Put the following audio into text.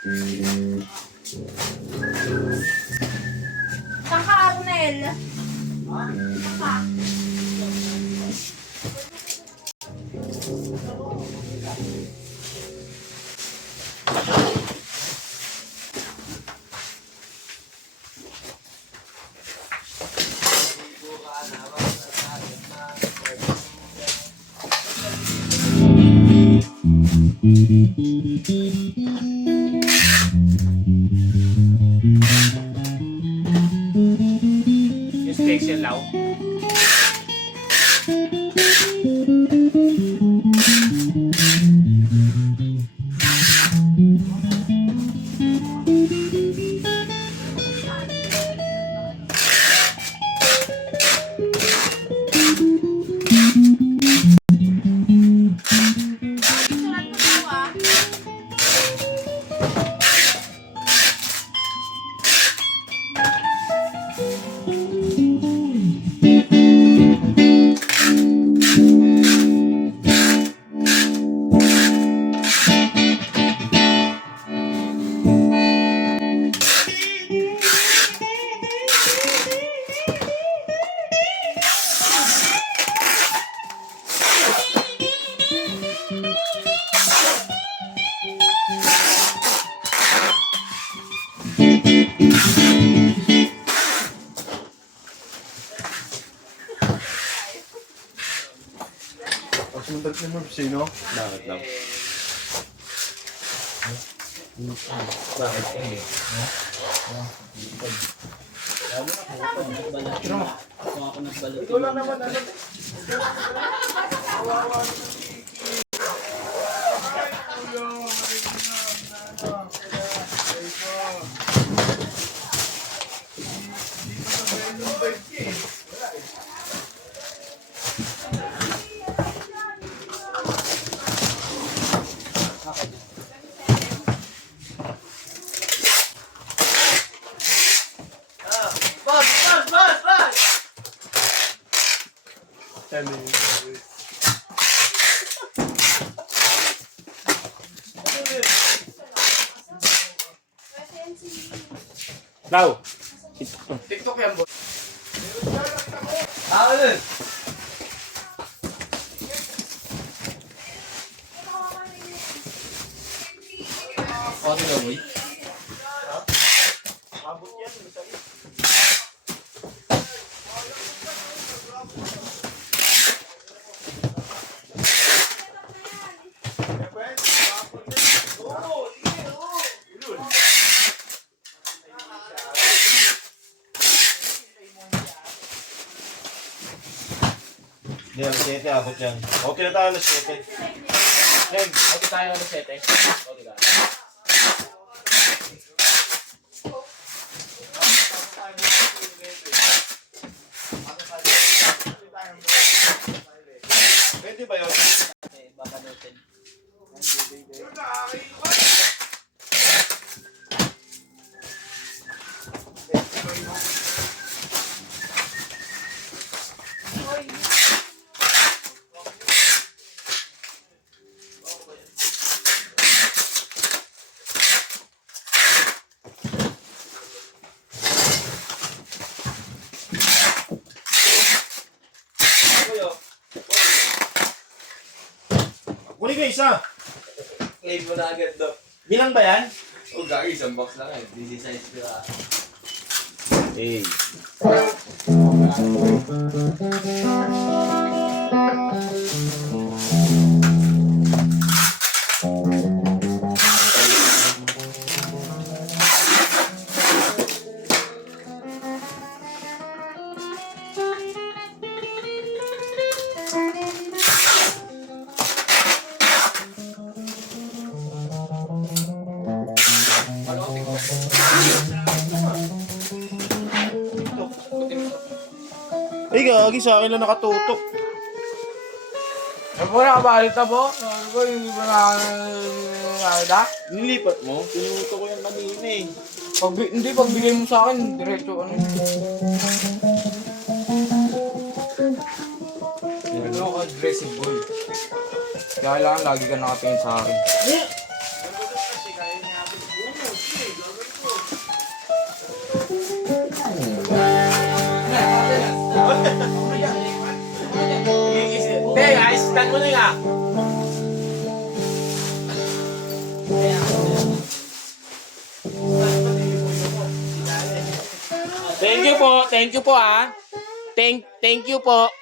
Saan ka, Arnel? Saan ka? Yung station law. Sundag ni Merv, sino? Bakit lang? Ikaw lang naman, ano? Law! TikTok yan, boy. Ano? Ano na, boy? Hindi, ang 7, abot yan. Okay na tayo na 7. Neng, okay tayo ano 7? Okay ka. Pwede ba yun? Babanutin. Kunin ko isa. Claim mo na agad do. Bilang ba yan? Oh, gagi, isang box lang eh. Busy size pila. Hey. Ay, gagi sa akin lang nakatutok. Ano po nakabalit na po? Ano po yung iba na Nilipat mo? Pinuto ko yung kanina eh. Hindi, pagbigay mo sa akin, diretso ano. Ano ka aggressive boy. Kaya lang lagi ka nakatingin sa akin. Thank you po ah. Thank you po.